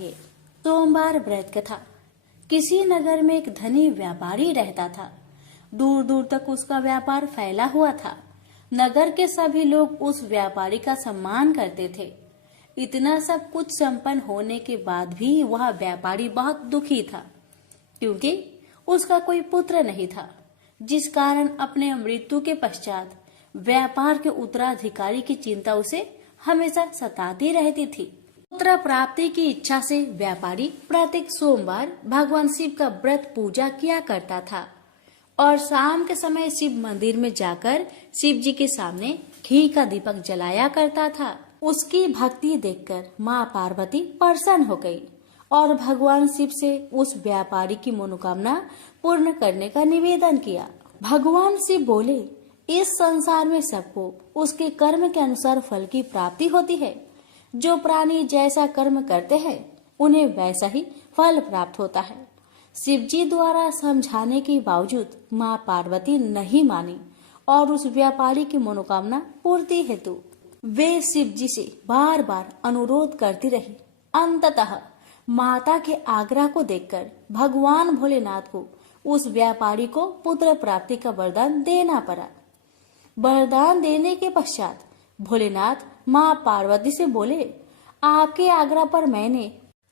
ये सोमवार व्रत कथा। किसी नगर में एक धनी व्यापारी रहता था। दूर दूर तक उसका व्यापार फैला हुआ था। नगर के सभी लोग उस व्यापारी का सम्मान करते थे। इतना सब कुछ संपन्न होने के बाद भी वह व्यापारी बहुत दुखी था, क्योंकि उसका कोई पुत्र नहीं था, जिस कारण अपने मृत्यु के पश्चात व्यापार के उत्तराधिकारी की चिंता उसे हमेशा सताती रहती थी। पुत्र प्राप्ति की इच्छा से व्यापारी प्रत्येक सोमवार भगवान शिव का व्रत पूजा किया करता था और शाम के समय शिव मंदिर में जाकर शिव जी के सामने घी का दीपक जलाया करता था। उसकी भक्ति देखकर माँ पार्वती प्रसन्न हो गई और भगवान शिव से उस व्यापारी की मनोकामना पूर्ण करने का निवेदन किया। भगवान शिव बोले, इस संसार में सबको उसके कर्म के अनुसार फल की प्राप्ति होती है। जो प्राणी जैसा कर्म करते हैं उन्हें वैसा ही फल प्राप्त होता है। शिव जी द्वारा समझाने के बावजूद माँ पार्वती नहीं मानी और उस व्यापारी की मनोकामना पूर्ति हेतु वे शिव जी से बार बार अनुरोध करती रही। अंततः माता के आग्रह को देखकर भगवान भोलेनाथ को उस व्यापारी को पुत्र प्राप्ति का वरदान देना पड़ा। वरदान देने के पश्चात भोलेनाथ माँ पार्वती से बोले, आपके आग्रह पर मैंने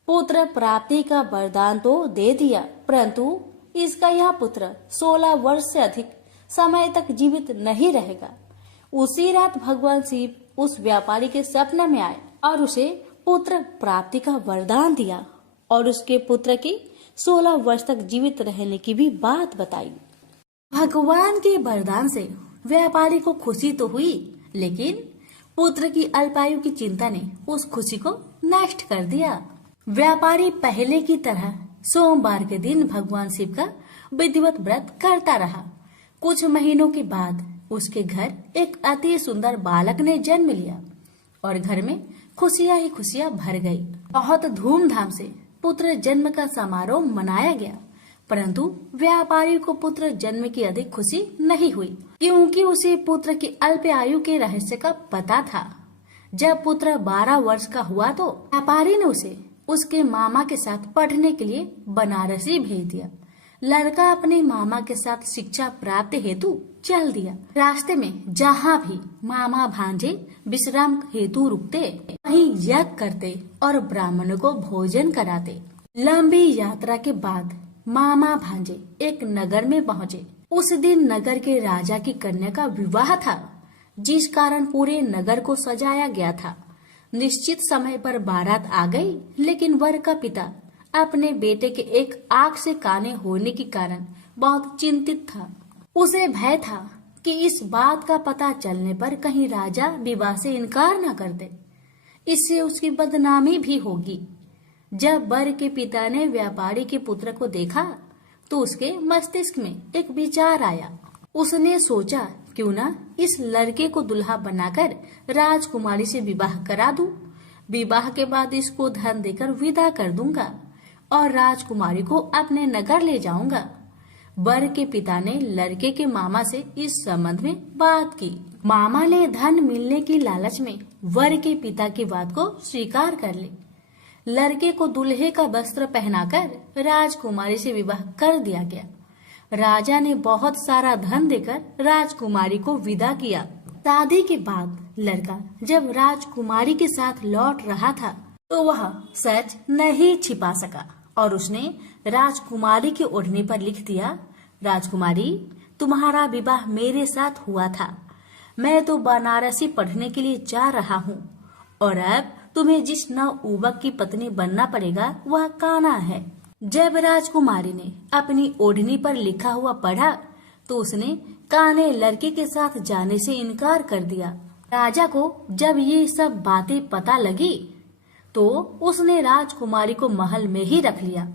पुत्र प्राप्ति का वरदान तो दे दिया, परंतु इसका यह पुत्र 16 वर्ष से अधिक समय तक जीवित नहीं रहेगा। उसी रात भगवान शिव उस व्यापारी के सपने में आए और उसे पुत्र प्राप्ति का वरदान दिया और उसके पुत्र की 16 वर्ष तक जीवित रहने की भी बात बताई। भगवान के वरदान से व्यापारी को खुशी तो हुई, लेकिन पुत्र की अल्पायु की चिंता ने उस खुशी को नष्ट कर दिया। व्यापारी पहले की तरह सोमवार के दिन भगवान शिव का विधिवत व्रत करता रहा। कुछ महीनों के बाद उसके घर एक अति सुंदर बालक ने जन्म लिया और घर में खुशियां ही खुशियां भर गई। बहुत धूमधाम से पुत्र जन्म का समारोह मनाया गया, परंतु व्यापारी को पुत्र जन्म की अधिक खुशी नहीं हुई, क्योंकि उसे पुत्र की अल्प आयु के रहस्य का पता था। जब पुत्र 12 वर्ष का हुआ तो व्यापारी ने उसे उसके मामा के साथ पढ़ने के लिए बनारसी भेज दिया। लड़का अपने मामा के साथ शिक्षा प्राप्त हेतु चल दिया। रास्ते में जहाँ भी मामा भांजे विश्राम हेतु रुकते, वहीं यज्ञ करते और ब्राह्मणों को भोजन कराते। लंबी यात्रा के बाद मामा भांजे एक नगर में पहुँचे। उस दिन नगर के राजा की कन्या का विवाह था, जिस कारण पूरे नगर को सजाया गया था। निश्चित समय पर बारात आ गई, लेकिन वर का पिता अपने बेटे के एक आंख से काने होने के कारण बहुत चिंतित था। उसे भय था कि इस बात का पता चलने पर कहीं राजा विवाह से इनकार न कर दे, इससे उसकी बदनामी भी होगी। जब वर के पिता ने व्यापारी के पुत्र को देखा तो उसके मस्तिष्क में एक विचार आया। उसने सोचा, क्यों ना इस लड़के को दुल्हा बनाकर राजकुमारी से विवाह करा दूं। विवाह के बाद इसको धन देकर विदा कर दूंगा और राजकुमारी को अपने नगर ले जाऊंगा। वर के पिता ने लड़के के मामा से इस संबंध में बात की। मामा ने धन मिलने की लालच में वर के पिता की बात को स्वीकार कर ली। लड़के को दूल्हे का वस्त्र पहनाकर राजकुमारी से विवाह कर दिया गया। राजा ने बहुत सारा धन देकर राजकुमारी को विदा किया। शादी के बाद लड़का जब राजकुमारी के साथ लौट रहा था तो वह सच नहीं छिपा सका और उसने राजकुमारी की ओढ़नी पर लिख दिया, राजकुमारी, तुम्हारा विवाह मेरे साथ हुआ था। मैं तो बनारसी पढ़ने के लिए जा रहा हूँ और अब तुम्हें जिस नवयुवक की पत्नी बनना पड़ेगा वह कान्हा है। जब राजकुमारी ने अपनी ओढ़नी पर लिखा हुआ पढ़ा तो उसने कान्हे लड़के के साथ जाने से इनकार कर दिया। राजा को जब ये सब बातें पता लगी तो उसने राजकुमारी को महल में ही रख लिया।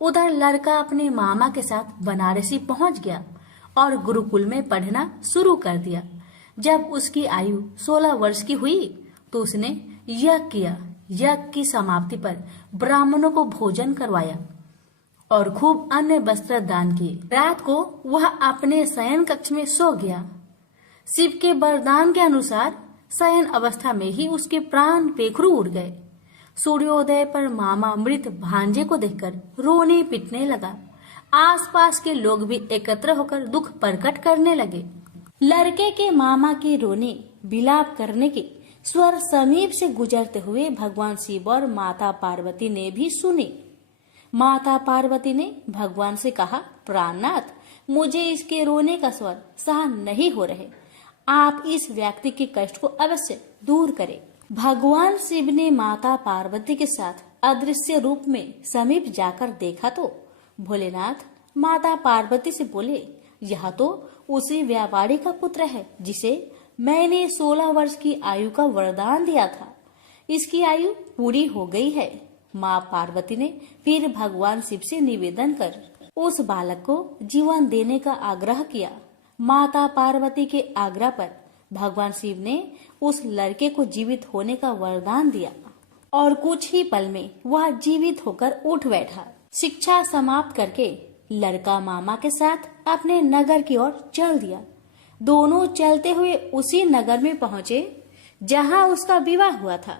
उधर लड़का अपने मामा के साथ बनारसी पहुंच गया और गुरुकुल में पढ़ना शुरू कर दिया। जब उसकी आयु 16 वर्ष की हुई तो उसने यज्ञ किया। यज्ञ की समाप्ति पर ब्राह्मणों को भोजन करवाया और खूब अन्य वस्त्र दान किए। रात को वह अपने शयन कक्ष में सो गया। शिव के वरदान के अनुसार शयन अवस्था में ही उसके प्राण पेखरू उड़ गए। सूर्योदय पर मामा मृत भांजे को देखकर रोने पिटने लगा। आसपास के लोग भी एकत्र होकर दुख प्रकट करने लगे। लड़के के मामा के रोने विलाप करने के स्वर समीप से गुजरते हुए भगवान शिव और माता पार्वती ने भी सुने। माता पार्वती ने भगवान से कहा, प्राणनाथ, मुझे इसके रोने का स्वर सहन नहीं हो रहे, आप इस व्यक्ति के कष्ट को अवश्य दूर करें। भगवान शिव ने माता पार्वती के साथ अदृश्य रूप में समीप जाकर देखा तो भोलेनाथ माता पार्वती से बोले, यह तो उसी व्यापारी का पुत्र है जिसे मैंने 16 वर्ष की आयु का वरदान दिया था। इसकी आयु पूरी हो गई है। माँ पार्वती ने फिर भगवान शिव से निवेदन कर उस बालक को जीवन देने का आग्रह किया। माता पार्वती के आग्रह पर भगवान शिव ने उस लड़के को जीवित होने का वरदान दिया और कुछ ही पल में वह जीवित होकर उठ बैठा। शिक्षा समाप्त करके लड़का मामा के साथ अपने नगर की ओर चल दिया। दोनों चलते हुए उसी नगर में पहुंचे जहां उसका विवाह हुआ था।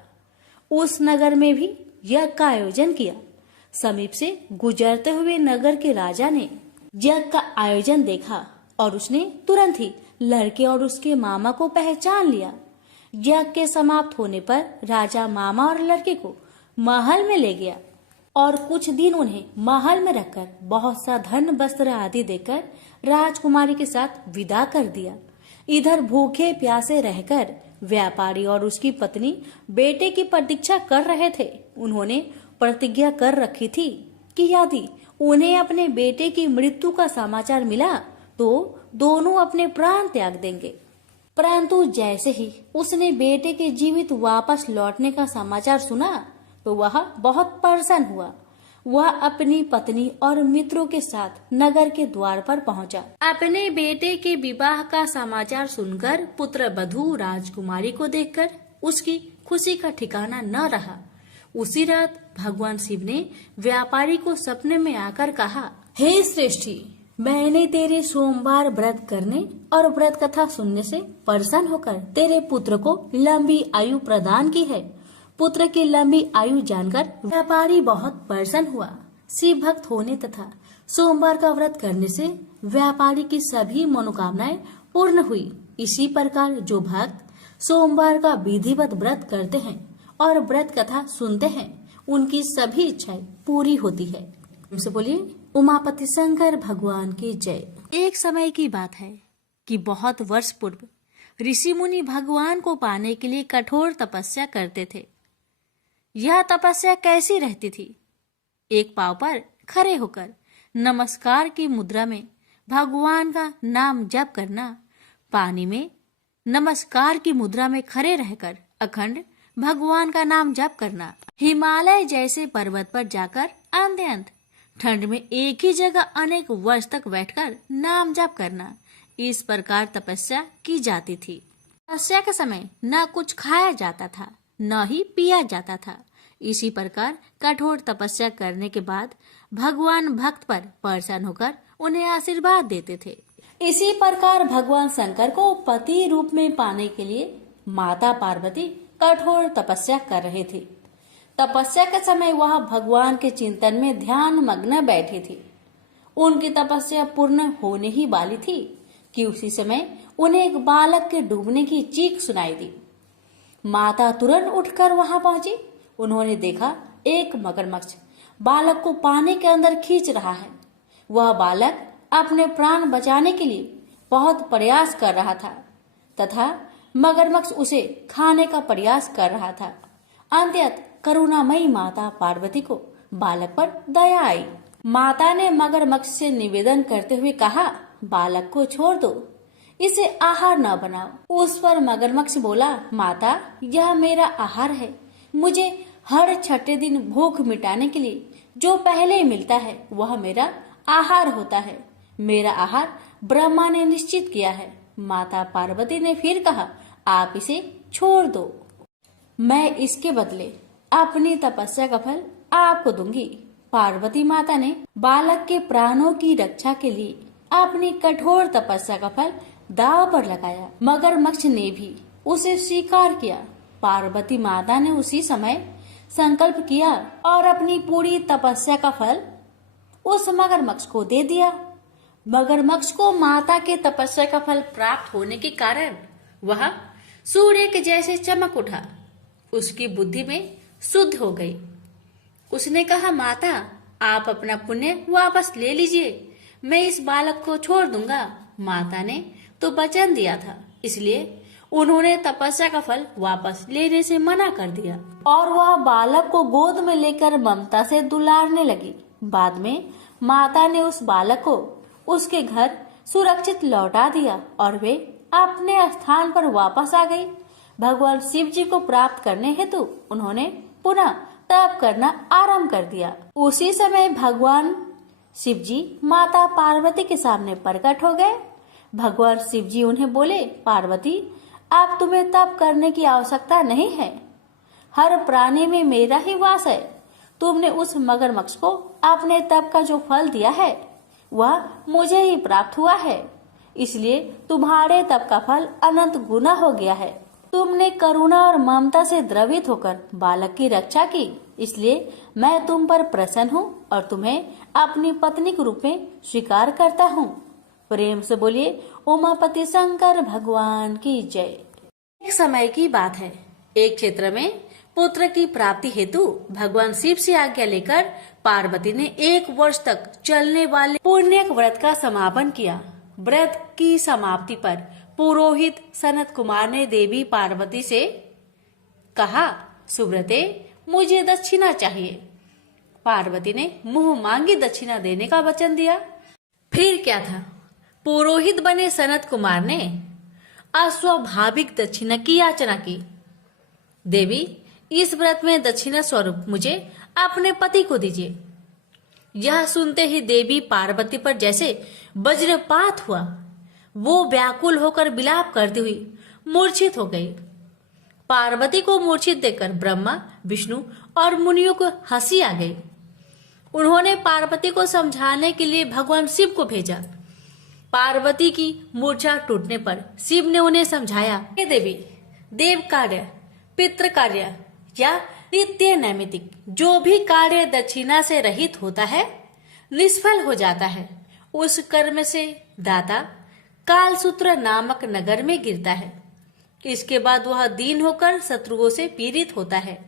उस नगर में भी यज्ञ का आयोजन किया। समीप से गुजरते हुए नगर के राजा ने यज्ञ का आयोजन देखा और उसने तुरंत ही लड़के और उसके मामा को पहचान लिया। यज्ञ के समाप्त होने पर राजा मामा और लड़के को महल में ले गया और कुछ दिन उन्हें महल में रखकर बहुत सा धन वस्त्र आदि देकर राजकुमारी के साथ विदा कर दिया। इधर भूखे प्यासे रहकर व्यापारी और उसकी पत्नी बेटे की प्रतीक्षा कर रहे थे। उन्होंने प्रतिज्ञा कर रखी थी कि यदि उन्हें अपने बेटे की मृत्यु का समाचार मिला तो दोनों अपने प्राण त्याग देंगे। परंतु जैसे ही उसने बेटे के जीवित वापस लौटने का समाचार सुना तो वह बहुत परेशान हुआ। वह अपनी पत्नी और मित्रों के साथ नगर के द्वार पर पहुंचा। अपने बेटे के विवाह का समाचार सुनकर पुत्र वधू राजकुमारी को देखकर उसकी खुशी का ठिकाना न रहा। उसी रात भगवान शिव ने व्यापारी को सपने में आकर कहा, हे श्रेष्ठी, मैंने तेरे सोमवार व्रत करने और व्रत कथा सुनने से प्रसन्न होकर तेरे पुत्र को लंबी आयु प्रदान की है। पुत्र की लंबी आयु जानकर व्यापारी बहुत प्रसन्न हुआ। शिव भक्त होने तथा सोमवार का व्रत करने से व्यापारी की सभी मनोकामनाएं पूर्ण हुई। इसी प्रकार जो भक्त सोमवार का विधिवत व्रत करते हैं और व्रत कथा सुनते हैं उनकी सभी इच्छाएं पूरी होती है। हमसे बोलिए उमापति शंकर भगवान की जय। एक समय की बात है कि बहुत वर्ष पूर्व ऋषि मुनि भगवान को पाने के लिए कठोर तपस्या करते थे। यह तपस्या कैसी रहती थी? एक पांव पर खड़े होकर नमस्कार की मुद्रा में भगवान का नाम जप करना, पानी में नमस्कार की मुद्रा में खड़े रहकर अखंड भगवान का नाम जप करना, हिमालय जैसे पर्वत पर जाकर अंत ठंड में एक ही जगह अनेक वर्ष तक बैठकर नाम जप करना, इस प्रकार तपस्या की जाती थी। तपस्या के समय न कुछ खाया जाता था न ही पिया जाता था। इसी प्रकार कठोर तपस्या करने के बाद भगवान भक्त पर प्रसन्न होकर उन्हें आशीर्वाद देते थे। इसी प्रकार भगवान शंकर को पति रूप में पाने के लिए माता पार्वती कठोर तपस्या कर रहे थे। तपस्या के समय वह भगवान के चिंतन में ध्यान मग्न बैठे थे। उनकी तपस्या पूर्ण होने ही वाली थी कि उसी समय उन्हें एक बालक के डूबने की चीख सुनाई दी। माता तुरंत उठकर वहां पहुंची। उन्होंने देखा एक मगरमच्छ बालक को पानी के अंदर खींच रहा है। वह बालक अपने प्राण बचाने के लिए बहुत प्रयास कर रहा था तथा मगरमच्छ उसे खाने का प्रयास कर रहा था। अंततः करुणामयी माता पार्वती को बालक पर दया आई। माता ने मगरमच्छ से निवेदन करते हुए कहा, बालक को छोड़ दो, इसे आहार न बनाओ। उस पर मगरमच्छ बोला, माता, यह मेरा आहार है। मुझे हर छठे दिन भूख मिटाने के लिए जो पहले मिलता है वह मेरा आहार होता है। मेरा आहार ब्रह्मा ने निश्चित किया है। माता पार्वती ने फिर कहा, आप इसे छोड़ दो, मैं इसके बदले अपनी तपस्या का फल आपको दूंगी। पार्वती माता ने बालक के प्राणों की रक्षा के लिए अपनी कठोर तपस्या का फल दांव पर लगाया। मगरमच्छ ने भी उसे स्वीकार किया। पार्वती माता ने उसी समय संकल्प किया और अपनी पूरी तपस्या का फल उस मगरमच्छ को दे दिया। मगरमच्छ को माता के तपस्या का फल प्राप्त होने के कारण वह सूर्य के जैसे चमक उठा। उसकी बुद्धि में शुद्ध हो गई। उसने कहा, माता, आप अपना पुण्य वापस ले लीजिए, मैं इस बालक को छोड़ दूंगा। माता ने तो वचन दिया था, इसलिए उन्होंने तपस्या का फल वापस लेने से मना कर दिया और वह बालक को गोद में लेकर ममता से दुलारने लगी। बाद में माता ने उस बालक को उसके घर सुरक्षित लौटा दिया और वे अपने स्थान पर वापस आ गई। भगवान शिव जी को प्राप्त करने हेतु उन्होंने पुनः तप करना आरंभ कर दिया। उसी समय भगवान शिव जी माता पार्वती के सामने प्रकट हो गए। भगवान शिव जी उन्हें बोले, पार्वती, अब तुम्हें तप करने की आवश्यकता नहीं है। हर प्राणी में मेरा ही वास है। तुमने उस मगरमच्छ को अपने तप का जो फल दिया है वह मुझे ही प्राप्त हुआ है, इसलिए तुम्हारे तप का फल अनंत गुना हो गया है। तुमने करुणा और ममता से द्रवित होकर बालक की रक्षा की, इसलिए मैं तुम पर प्रसन्न हूँ और तुम्हें अपनी पत्नी के रूप में स्वीकार करता हूँ। प्रेम से बोलिए उमापति शंकर भगवान की जय। एक समय की बात है, एक क्षेत्र में पुत्र की प्राप्ति हेतु भगवान शिव से आज्ञा लेकर पार्वती ने 1 वर्ष तक चलने वाले पुण्य व्रत का समापन किया। व्रत की समाप्ति पर पुरोहित सनत कुमार ने देवी पार्वती से कहा, सुब्रते, मुझे दक्षिणा चाहिए। पार्वती ने मुंह मांगी दक्षिणा देने का वचन दिया। फिर क्या था, पुरोहित बने सनत कुमार ने अस्वाभाविक दक्षिणा की याचना की। देवी, इस व्रत में दक्षिणा स्वरूप मुझे अपने पति को दीजिए। यह सुनते ही देवी पार्वती पर जैसे वज्रपात हुआ। वो व्याकुल होकर विलाप करती हुई मूर्छित हो गई। पार्वती को मूर्छित देखकर ब्रह्मा, विष्णु और मुनियों को हंसी आ गई। उन्होंने पार्वती को समझाने के लिए भगवान शिव को भेजा। पार्वती की मूर्छा टूटने पर शिव ने उन्हें समझाया, हे देवी, देव कार्य, पितृ कार्य या नित्य नैमित्तिक जो भी कार्य दक्षिणा से रहित होता है निष्फल हो जाता है। उस कर्म से दाता कालसूत्र नामक नगर में गिरता है। इसके बाद वह दीन होकर शत्रुओं से पीड़ित होता है।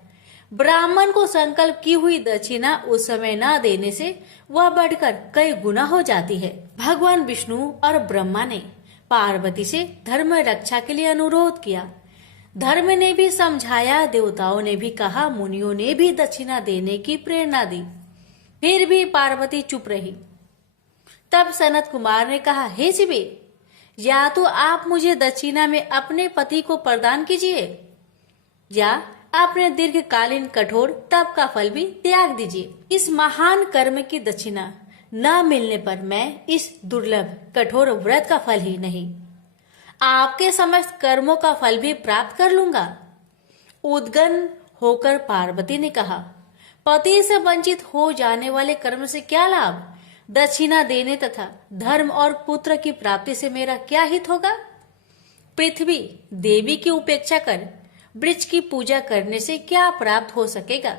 ब्राह्मण को संकल्प की हुई दक्षिणा उस समय न देने से वह बढ़कर कई गुना हो जाती है। भगवान विष्णु और ब्रह्मा ने पार्वती से धर्म रक्षा के लिए अनुरोध किया। धर्म ने भी समझाया, देवताओं ने भी कहा, मुनियों ने भी दक्षिणा देने की प्रेरणा दी, फिर भी पार्वती चुप रही। तब सनत कुमार ने कहा, हे शिवे, या तो आप मुझे दक्षिणा में अपने पति को प्रदान कीजिए या अपने दीर्घकालीन कठोर तप का फल भी त्याग दीजिए। इस महान कर्म की दक्षिणा न मिलने पर मैं इस दुर्लभ कठोर व्रत का फल ही नहीं, आपके समस्त कर्मों का फल भी प्राप्त कर लूंगा। उद्गन होकर पार्वती ने कहा, पति से वंचित हो जाने वाले कर्म से क्या लाभ? दक्षिणा देने तथा धर्म और पुत्र की प्राप्ति से मेरा क्या हित होगा? पृथ्वी देवी की उपेक्षा कर वृक्ष की पूजा करने से क्या प्राप्त हो सकेगा?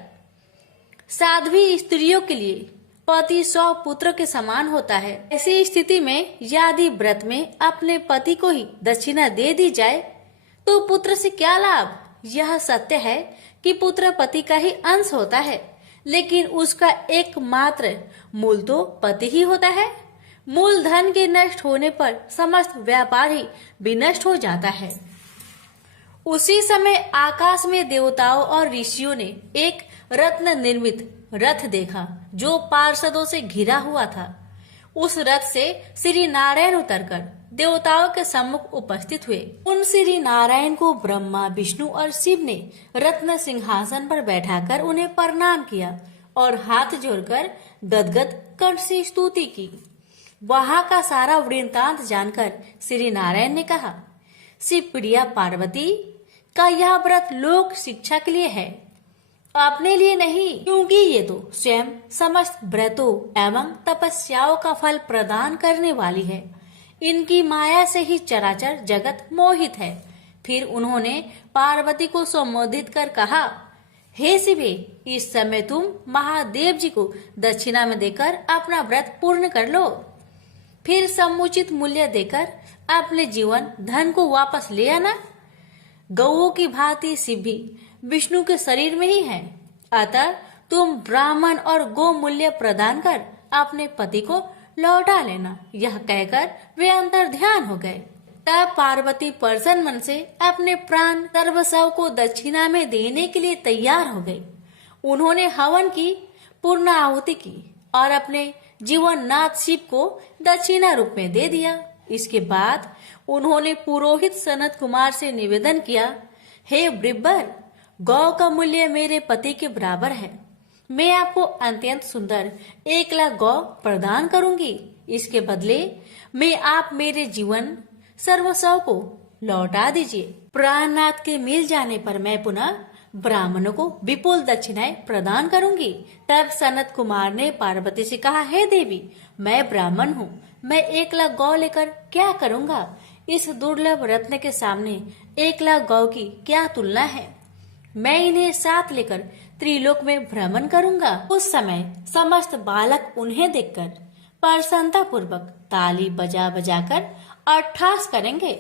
साध्वी स्त्रियों के लिए पति 100 पुत्र के समान होता है। ऐसी स्थिति में यदि व्रत में अपने पति को ही दक्षिणा दे दी जाए तो पुत्र से क्या लाभ? यह सत्य है कि पुत्र पति का ही अंश होता है, लेकिन उसका एकमात्र मूल तो पति ही होता है। मूल धन के नष्ट होने पर समस्त व्यापार ही विनष्ट हो जाता है। उसी समय आकाश में देवताओं और ऋषियों ने एक रत्न निर्मित रथ देखा जो पार्षदों से घिरा हुआ था। उस रथ से श्री नारायण उतरकर देवताओं के सम्मुख उपस्थित हुए। उन श्री नारायण को ब्रह्मा, विष्णु और शिव ने रत्न सिंहासन पर बैठाकर उन्हें प्रणाम किया और हाथ जोड़कर गदगद कंठ से स्तुति की। वहां का सारा वृत्तांत जानकर श्री नारायण ने कहा, शिव प्रिया पार्वती का यह व्रत लोक शिक्षा के लिए है, अपने लिए नहीं, क्योंकि ये तो स्वयं समस्त व्रतों एवं तपस्याओं का फल प्रदान करने वाली है। इनकी माया से ही चराचर जगत मोहित है। फिर उन्होंने पार्वती को संबोधित कर कहा, हे शिवे, इस समय तुम महादेव जी को दक्षिणा में देकर अपना व्रत पूर्ण कर लो, फिर समुचित मूल्य देकर अपने जीवन धन को वापस ले आना। गौओं की भांति शिव भी विष्णु के शरीर में ही है, अतः तुम ब्राह्मण और गो मूल्य प्रदान कर अपने पति को लौटा लेना। यह कहकर वे अंतर ध्यान हो गए। तब पार्वती प्रसन्न मन से अपने प्राण सर्वस्व को दक्षिणा में देने के लिए तैयार हो गई। उन्होंने हवन की पूर्ण आहुति की और अपने जीवन नाथ शिव को दक्षिणा रूप में दे दिया। इसके बाद उन्होंने पुरोहित सनत कुमार से निवेदन किया, हे ब्रिब्बर, गौ का मूल्य मेरे पति के बराबर है। मैं आपको अत्यंत सुंदर 1 लाख गौ प्रदान करूंगी। इसके बदले में आप मेरे जीवन सर्वस्व को लौटा दीजिए। प्राणनाथ के मिल जाने पर मैं पुनः ब्राह्मणों को विपुल दक्षिणाएं प्रदान करूंगी। तब सनत कुमार ने पार्वती से कहा, हे देवी, मैं ब्राह्मण हूँ, मैं 1 लाख गौ लेकर क्या करूँगा? इस दुर्लभ रत्न के सामने 1 लाख गौ की क्या तुलना है? मैं इन्हें साथ लेकर त्रिलोक में भ्रमण करूंगा। उस समय समस्त बालक उन्हें देखकर प्रसन्नता पूर्वक ताली बजा बजाकर अट्ठास करेंगे।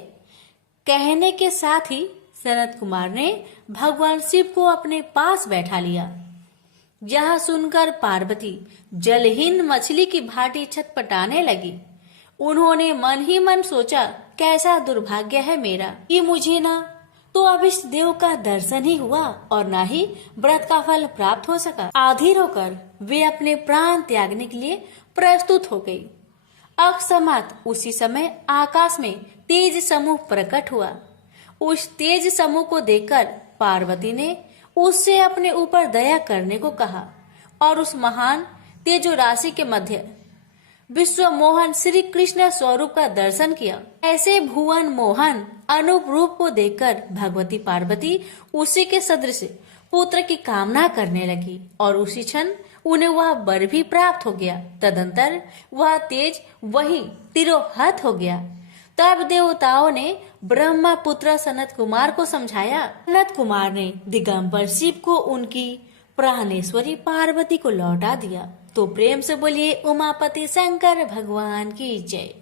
कहने के साथ ही सनत कुमार ने भगवान शिव को अपने पास बैठा लिया। यह सुनकर पार्वती जलहीन मछली की भांति छटपटाने लगी। उन्होंने मन ही मन सोचा, कैसा दुर्भाग्य है मेरा कि मुझे ना तो अभिष्ट देव का दर्शन ही हुआ और ना ही व्रत का फल प्राप्त हो सका। आधीर होकर वे अपने प्राण त्यागने के लिए प्रस्तुत हो गई। अकस्मात उसी समय आकाश में तेज समूह प्रकट हुआ। उस तेज समूह को देखकर पार्वती ने उससे अपने ऊपर दया करने को कहा और उस महान तेजो राशि के मध्य विश्व मोहन श्री कृष्ण स्वरूप का दर्शन किया। ऐसे भुवन मोहन अनूप रूप को देखकर भगवती पार्वती उसी के सदृश पुत्र की कामना करने लगी और उसी क्षण उन्हें वह वर भी प्राप्त हो गया। तदंतर वह तेज वही तिरोहत हो गया। तब देवताओं ने ब्रह्मा पुत्र सनत कुमार को समझाया। सनत कुमार ने दिगंबर शिव को उनकी प्राणेश्वरी पार्वती को लौटा दिया। तो प्रेम से बोलिए उमापति शंकर भगवान की जय।